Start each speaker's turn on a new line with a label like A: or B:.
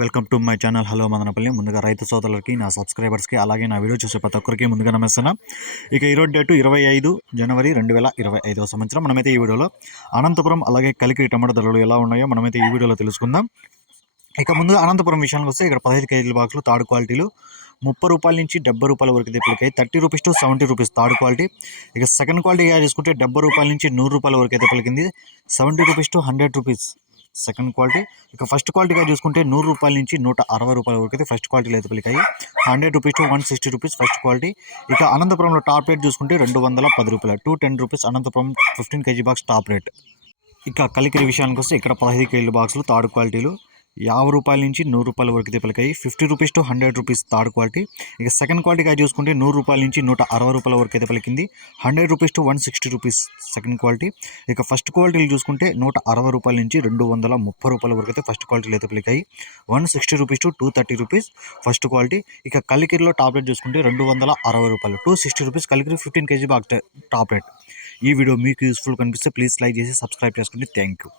A: Welcome to my channel. Hello Madanapalle. ముందుగా రైతు సోదరులకి నా సబ్స్క్రైబర్స్కి అలాగే నా వీడియో చూసే ప్రతి ఒక్కరికి ముందుగా నమస్తున్నా ఇక ఈరోజు డేటు ఇరవై ఐదు జనవరి రెండు వేల ఇరవై ఐదవ సంవత్సరం. మనమైతే ఈ వీడియోలో అనంతపురం అలాగే కలికి టమాటో ధరలు ఎలా ఉన్నాయో మనమైతే ఈ వీడియోలో తెలుసుకుందాం. ఇక ముందుగా అనంతపురం విషయానికి వస్తే ఇక్కడ పదహైదు కేజీల బాక్సులు థర్డ్ క్వాలిటీలు ముప్పై రూపాయల నుంచి డెబ్బై రూపాయల వరకు అయితే thirty rupees to seventy rupees third quality. ఇక సెకండ్ క్వాలిటీ చూసుకుంటే డెబ్బై రూపాయల నుంచి నూరు రూపాయల వరకు అయితే పలికింది seventy rupees to hundred rupees second quality. ఇక ఫస్ట్ క్వాలిటీగా చూసుకుంటే నూరు రూపాయల నుంచి నూట అరవై రూపాయల వరకు అయితే ఫస్ట్ క్వాలిటీలో అయితే పలికాయి. Hundred rupees to one sixty rupees first quality. ఇక అనంతపురంలో టాప్ రేట్ చూసుకుంటే రెండు వందల పది రూపాయలు. Two ten rupees Anantapur fifteen KG box top rate. ఇక కలికిరి విషయానికి వస్తే ఇక్కడ పదహైదు కేజీ బాక్సులు థర్డ్ క్వాలిటీలు. యాభై రూపాయల నుంచి నూరు రూపాయల వరకు అయితే పలికాయి fifty rupees to hundred rupees third quality. ఇక సెకండ్ క్వాలిటీగా చూసుకుంటే నూరు రూపాయల నుంచి నూట అరవై రూపాయల వరకు అయితే పలికింది. Hundred rupees to one sixty rupees second quality. ఇక ఫస్ట్ క్వాలిటీలు చూసుకుంటే నూట అరవై రూపాయల నుంచి రెండు వందల ముప్పై రూపాయల వరకు అయితే ఫస్ట్ క్వాలిటీలు అయితే పలికాయి. One sixty rupees to two thirty rupees first quality. ఇక కలికిరిలో టాబ్లెట్ చూసుకుంటే రెండు వందల అరవై రూపాయలు. Two sixty rupees Kalikiri fifteen KG box tablet. ఈ వీడియో మీకు యూస్ఫుల్ కనిపిస్తే ప్లీజ్ లైక్ చేసి సబ్స్క్రైబ్ చేసుకోండి థ్యాంక్ యూ.